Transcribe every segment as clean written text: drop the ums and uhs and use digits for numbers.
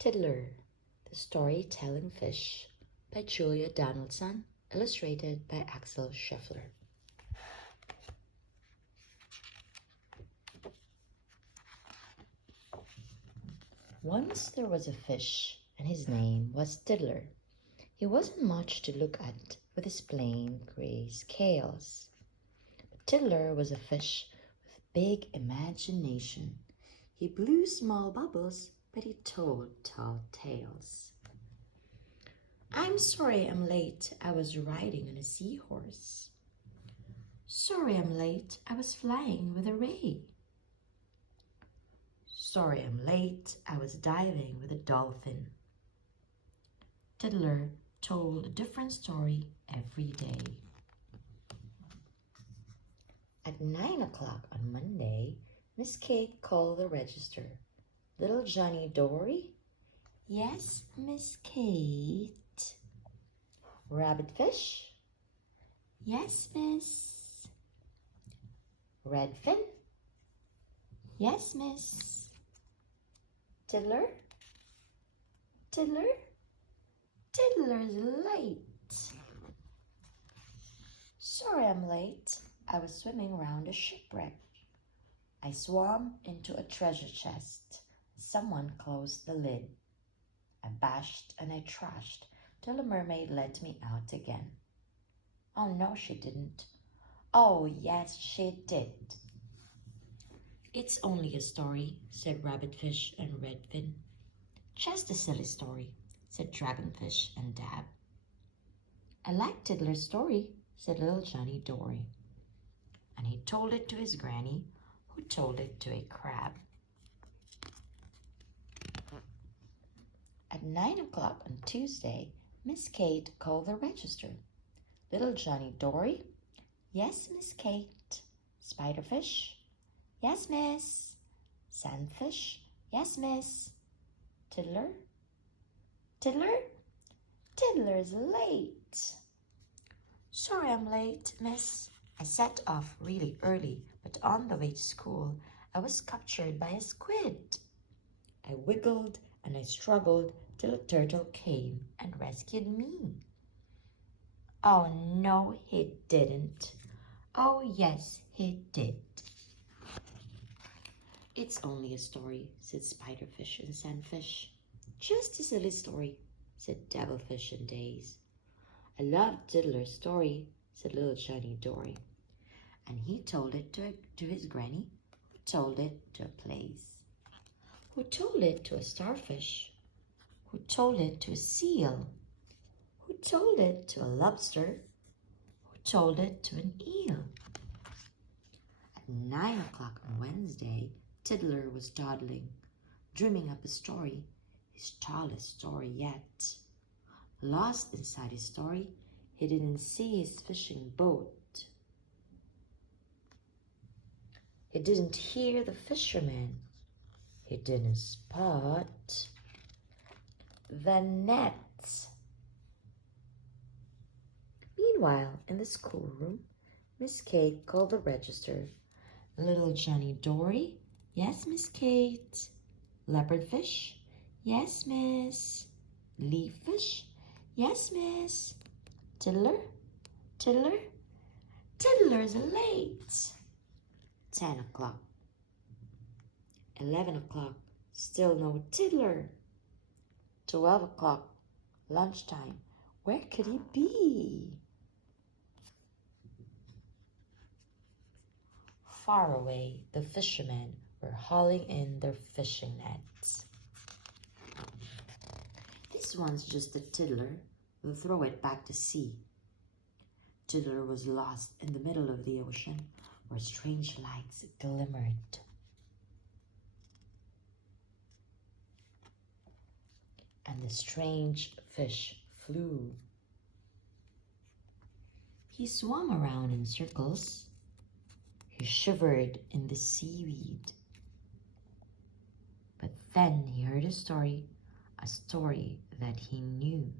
Tiddler, the Storytelling Fish by Donaldson, illustrated by Axel Scheffler. Once there was a fish, and his name was Tiddler. He wasn't much to look at with his plain gray scales. But Tiddler was a fish with big imagination. He blew small bubbles, but he told tall tales. "I'm sorry I'm late. I was riding on a seahorse. Sorry I'm late. I was flying with a ray. Sorry I'm late. I was diving with a dolphin." Tiddler told a different story every day. At 9 o'clock on Monday, Miss Kate called the register. "Little Johnny Dory?" "Yes, Miss Kate." "Rabbitfish?" "Yes, miss." "Redfin?" "Yes, miss." "Tiddler?" "Tiddler?" "Tiddler's late." "Sorry I'm late. I was swimming round a shipwreck. I swam into a treasure chest. Someone closed the lid. I bashed and I trashed till the mermaid let me out again." "Oh, no, she didn't." "Oh, yes, she did." "It's only a story," said Rabbitfish and Redfin. "Just a silly story," said Dragonfish and Dab. "I like Tiddler's story," said Little Johnny Dory. And he told it to his granny, who told it to a crab. At 9 o'clock on Tuesday, Miss Kate called the register. "Little Johnny Dory?" "Yes, Miss Kate." "Spiderfish?" "Yes, miss." "Sandfish?" "Yes, miss." "Tiddler?" "Tiddler?" "Tiddler's late." "Sorry I'm late, miss. I set off really early, but on the way to school, I was captured by a squid. I wiggled and I struggled till a turtle came and rescued me." "Oh, no, he didn't." "Oh, yes, he did." "It's only a story," said Spiderfish and Sandfish. "Just a silly story," said Devilfish and Daze. "I love Tiddler's story," said Little Johnny Dory. And he told it to his granny, who told it to a plaice, who told it to a starfish, who told it to a seal, who told it to a lobster, who told it to an eel. At 9 o'clock on Wednesday, Tiddler was dawdling, dreaming up a story, his tallest story yet. Lost inside his story, he didn't see his fishing boat. He didn't hear the fisherman. He didn't spot the nets. Meanwhile, in the schoolroom, Miss Kate called the register. "Little Johnny Dory?" "Yes, Miss Kate." "Leopardfish?" "Yes, miss." "Leaffish?" "Yes, miss." "Tiddler?" "Tiddler?" "Tiddler's late." 10 o'clock. 11 o'clock. Still no Tiddler. 12 o'clock. Lunchtime. Where could he be? Far away, the fishermen were hauling in their fishing nets. "This one's just a Tiddler. We'll throw it back to sea." Tiddler was lost in the middle of the ocean, where strange lights glimmered. And the strange fish flew. He swam around in circles. He shivered in the seaweed. But then he heard a story that he knew.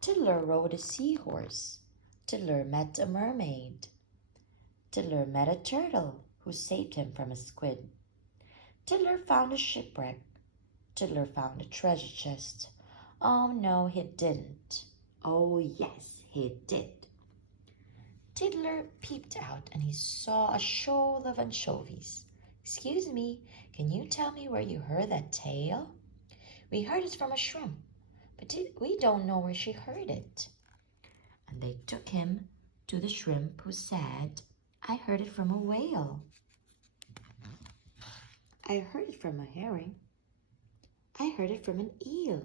Tiddler rode a seahorse. Tiddler met a mermaid. Tiddler met a turtle who saved him from a squid. Tiddler found a shipwreck. Tiddler found a treasure chest. Oh, no, he didn't. Oh, yes, he did. Tiddler peeped out and he saw a shoal of anchovies. Excuse me, can you tell me where you heard that tale? We heard it from a shrimp, but we don't know where she heard it. And they took him to the shrimp, who said, I heard it from a whale. I heard it from a herring. I heard it from an eel.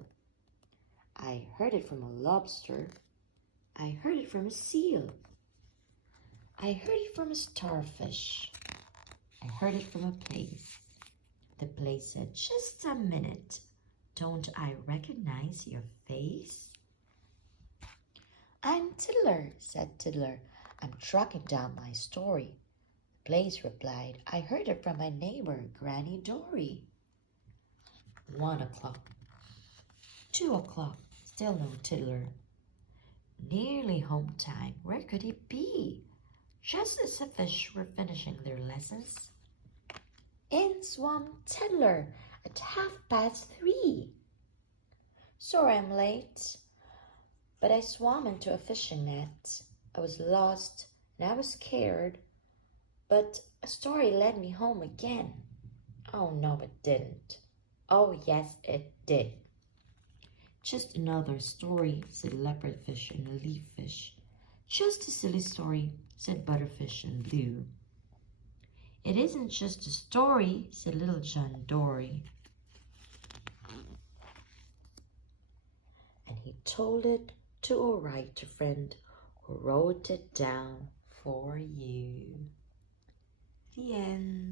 I heard it from a lobster. I heard it from a seal. I heard it from a starfish. I heard it from a place. The place said, just a minute. Don't I recognize your face? I'm Tiddler, said Tiddler. I'm tracking down my story. The place replied, I heard it from my neighbor, Granny Dory. 1 o'clock. 2 o'clock. Still no Tiddler. Nearly home time. Where could he be? Just as the fish were finishing their lessons, in swam Tiddler at 3:30. Sorry I'm late, but I swam into a fishing net. I was lost and I was scared, but a story led me home again. Oh no, it didn't. Oh yes, it did. Just another story, said leopardfish and leaffish. Just a silly story, said butterfish and blue. It isn't just a story, said Little John Dory. And he told it to a writer friend who wrote it down for you. The end.